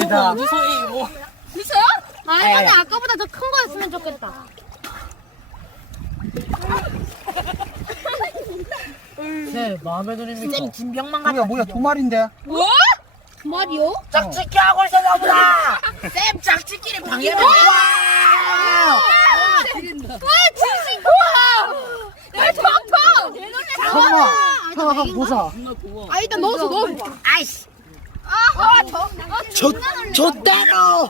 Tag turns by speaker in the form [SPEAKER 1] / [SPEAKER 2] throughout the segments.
[SPEAKER 1] 감사합니다.
[SPEAKER 2] 있어요? 아, 근데 아까보다 더 큰 거였으면 좋겠다.
[SPEAKER 1] 네, 마음에 드립니까?
[SPEAKER 2] 쌤 진병만
[SPEAKER 3] 뭐야 두 마리인데?
[SPEAKER 2] 뭐? 두 마리요?
[SPEAKER 1] 짝짓기 하고 있어 나보다.
[SPEAKER 2] 쌤 짝짓기를 방해를.
[SPEAKER 1] 와!
[SPEAKER 2] 와, 진심. 와! 야, 좋다.
[SPEAKER 3] 엄마, 형 한번 보자.
[SPEAKER 2] 아, 일단 넣어서. 아이씨.
[SPEAKER 1] 저대로.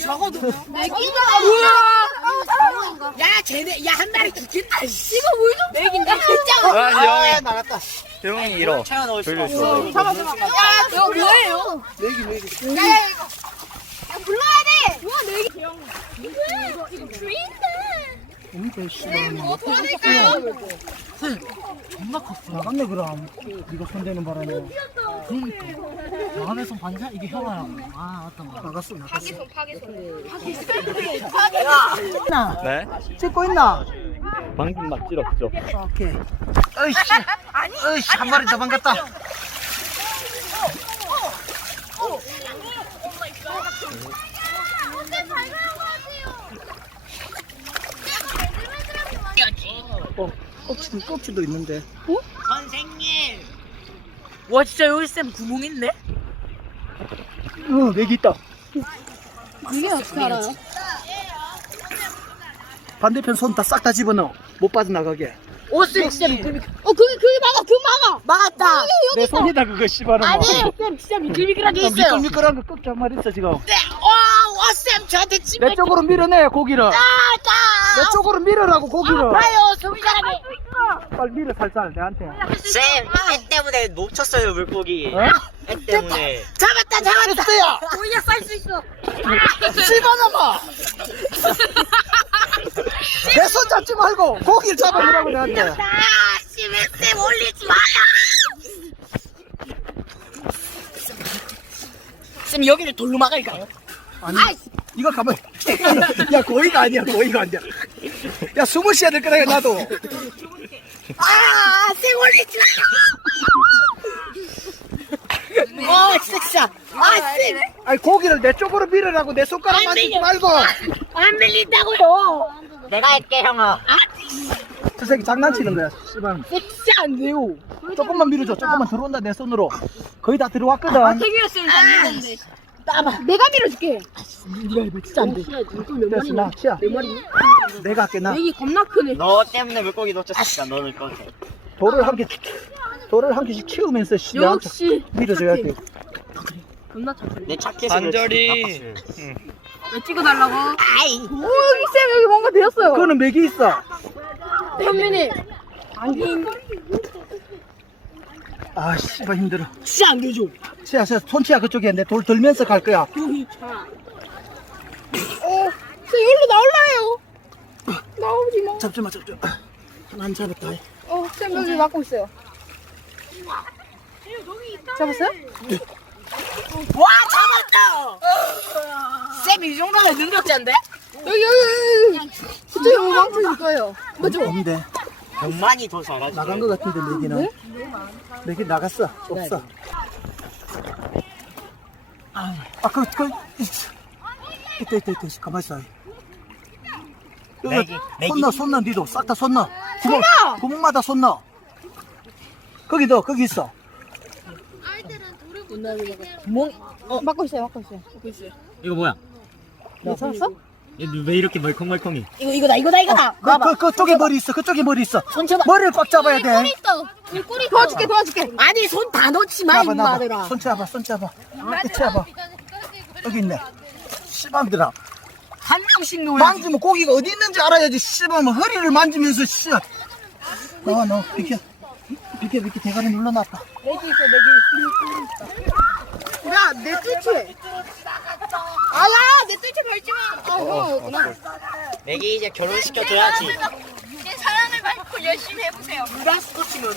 [SPEAKER 2] 야, 쟤네, 야, 한 마리 죽겠다. 씨. 이거 물 좀. 맥인데? 진짜.
[SPEAKER 4] 아,
[SPEAKER 3] 나갔다.
[SPEAKER 4] 대웅이 잃어. 돌려 있어.
[SPEAKER 2] 잡아. 야, 이거 뭐예요?
[SPEAKER 3] 내기.
[SPEAKER 2] 야, 이거. 야, 불러야 돼. 와, 내기. 이거 주인데.
[SPEAKER 3] 엄청 씨발.
[SPEAKER 2] 뭐 도와드릴까요?
[SPEAKER 1] 존나 컸어.
[SPEAKER 3] 나갔네 그럼. 이거 손대는 바람에.
[SPEAKER 1] 그러니까. 마음에서 반사 이게 형아라고. 아 맞다 맞다.
[SPEAKER 3] 나갔어.
[SPEAKER 4] 네?
[SPEAKER 3] 찍고 있나?
[SPEAKER 4] 방금 막 찌렀죠.
[SPEAKER 3] 오케이. 어이씨 한 마리 더 반갑다. 껍질도 있는데.
[SPEAKER 1] 선생님. 와 진짜 여기 쌤 구멍 있네.
[SPEAKER 3] 맥이 있다.
[SPEAKER 2] 이게 어떻게 알아요?
[SPEAKER 3] 반대편 손 다 싹 다 집어넣어. 못 빠져나가게.
[SPEAKER 1] 오쌤
[SPEAKER 2] 그게 막아.
[SPEAKER 1] 막았다.
[SPEAKER 3] 내 손이다 그거 씨발은.
[SPEAKER 2] 아니에요, 쌤. 진짜 미끌미끌한 게 있어요.
[SPEAKER 3] 미끌미끌한 거 꺾자 말했어 지금.
[SPEAKER 1] 네. 와쌤 저한테 찜.
[SPEAKER 3] 내 쪽으로 밀어내 고기를. 내 쪽으로 밀으라고 고기를.
[SPEAKER 1] 봐요 소비자라게.
[SPEAKER 3] 빨리 밀어 살살 내한테.
[SPEAKER 4] 쌤, 애 때문에 놓쳤어요, 물고기.
[SPEAKER 3] 어?
[SPEAKER 4] 애 때문에.
[SPEAKER 1] 잡았다.
[SPEAKER 3] 됐어요.
[SPEAKER 1] 오히려 쌀 수 있어.
[SPEAKER 3] 집어넣어. 내 손 잡지 말고 고기를 잡아보라고 내한테.
[SPEAKER 1] 쌤 올리지 마요. 쌤 여기를 돌로 막을까요?
[SPEAKER 3] 아니 이거 가만. 야 고기가 아니야 고기가 아니야. 야 숨을 쉬어야 될 거다 나도.
[SPEAKER 1] 쌤 올리지 마요. 진짜. 쌤.
[SPEAKER 3] 아니 고기를 내 쪽으로 밀으라고 내 손가락 만지지 말고.
[SPEAKER 1] 안 밀린다고요.
[SPEAKER 4] 내가 할게, 형아.
[SPEAKER 3] 저 새끼 장난치는 거야 씨발.
[SPEAKER 1] 진짜 안 돼요.
[SPEAKER 3] 조금만 밀어줘. 조금만 들어온다 내 손으로. 거의 다 들어왔거든.
[SPEAKER 2] 태규였으면 안 되는데. 내가 밀어줄게.
[SPEAKER 1] 네가 해봐 진짜 안 돼.
[SPEAKER 3] 됐어 나 치야. 내가 할게 나.
[SPEAKER 2] 여기 겁나 크네.
[SPEAKER 4] 너 때문에 물고기 놓쳤으니까 너를 꺼내.
[SPEAKER 3] 돌을 한 개씩 치우면서 씨, 나한테
[SPEAKER 2] 역시
[SPEAKER 3] 밀어줘야 돼.
[SPEAKER 2] 겁나 착해.
[SPEAKER 4] 내 착해서.
[SPEAKER 5] 반절이.
[SPEAKER 2] 왜 찍어달라고? 아이. 오, 여기 쌤 여기 뭔가 되었어요.
[SPEAKER 3] 그거는 맥이 있어.
[SPEAKER 2] 현민이. 아니.
[SPEAKER 3] 아 씨발 힘들어.
[SPEAKER 1] 진짜 안 되죠.
[SPEAKER 3] 치야 손치야 그쪽에 내 돌 들면서 갈 거야.
[SPEAKER 2] 쌤 여기로 나올라요. 나오지 마.
[SPEAKER 3] 잡지 마. 난 잡았다.
[SPEAKER 2] 쌤 여기 막고 있어요. 잡았어요?
[SPEAKER 1] 와 잡았다. 쌤 이 정도면 능력자인데?
[SPEAKER 2] 여기. 그쪽에 뭐 망쳐 있을 거예요. 그죠?
[SPEAKER 3] 없는데
[SPEAKER 4] 병만이 더 잘하지.
[SPEAKER 3] 나간 거 같은데 맥이는. 맥이 나갔어. 없어. 있다. 가만 있어.
[SPEAKER 4] 맥이.
[SPEAKER 3] 손 넣어, 니도 싹 다 손 넣어. 구멍마다 손 넣어. 거기 있어.
[SPEAKER 2] 막고 있어요.
[SPEAKER 4] 이거 뭐야?
[SPEAKER 2] 뭐 잡았어?
[SPEAKER 4] 왜 이렇게 멀컹멀컹해?
[SPEAKER 1] 이거다.
[SPEAKER 3] 그쪽에 머리 있어.
[SPEAKER 1] 손 쳐봐.
[SPEAKER 3] 머리를 꽉 잡아야 돼.
[SPEAKER 2] 꼬리 도와줄게.
[SPEAKER 1] 아니 손 다 넣지 마 임마들아.
[SPEAKER 3] 손 잡아. 여기 있네. 씨발들아.
[SPEAKER 1] 한 명씩 놓아.
[SPEAKER 3] 만지면 고기가 어디 있는지 알아야지. 씨발 허리를 만지면서 씨. 너 비켜 대가리 눌러놨다.
[SPEAKER 2] 야, 내 뜰채. 아야, 내 뜰채 걸지 마. 그렇구나.
[SPEAKER 4] 맥이 이제 결혼시켜줘야지.
[SPEAKER 2] 내 사랑을 받고 열심히 해보세요.
[SPEAKER 1] 누가 스코치면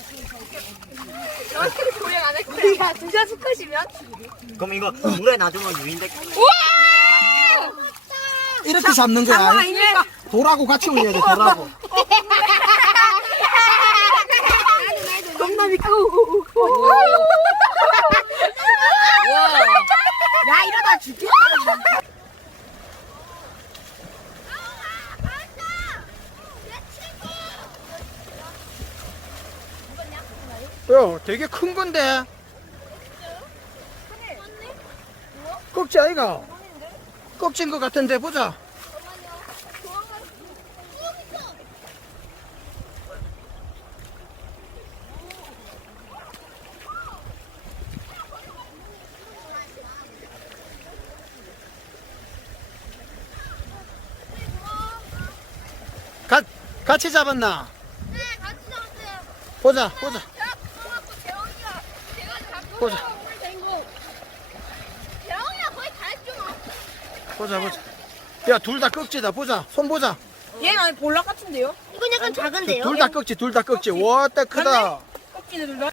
[SPEAKER 2] 저한테 고생 안 할 거야. 야, 두자 스컷이면?
[SPEAKER 4] 그럼 이거 물에 놔두면 유인될 거야.
[SPEAKER 2] 우와!
[SPEAKER 3] 이렇게 잡는 거야. 돌하고 같이 올려야 돼. 돌하고.
[SPEAKER 2] 겁나 믿고.
[SPEAKER 1] 야 이러다
[SPEAKER 2] 죽겠다.
[SPEAKER 3] 야, 되게 큰 건데. 꺽지 아이가? 꺽지인 것 같은데 보자. 같이 잡았나?
[SPEAKER 2] 네, 같이 잡았어요.
[SPEAKER 3] 보자, 보자,
[SPEAKER 2] 제가 그거갖고 재영이가 제가 잡고
[SPEAKER 3] 보자.
[SPEAKER 2] 된 거. 재영이가 거의 다 했죠.
[SPEAKER 3] 보자, 보자. 야, 둘 다 꺽지다. 보자, 손 보자.
[SPEAKER 2] 얘는 아니 볼락 같은데요? 이건 약간 작은데요?
[SPEAKER 3] 둘 다 꺽지, 둘 다 꺽지. 와, 딱 크다.
[SPEAKER 2] 껍질을 눌러.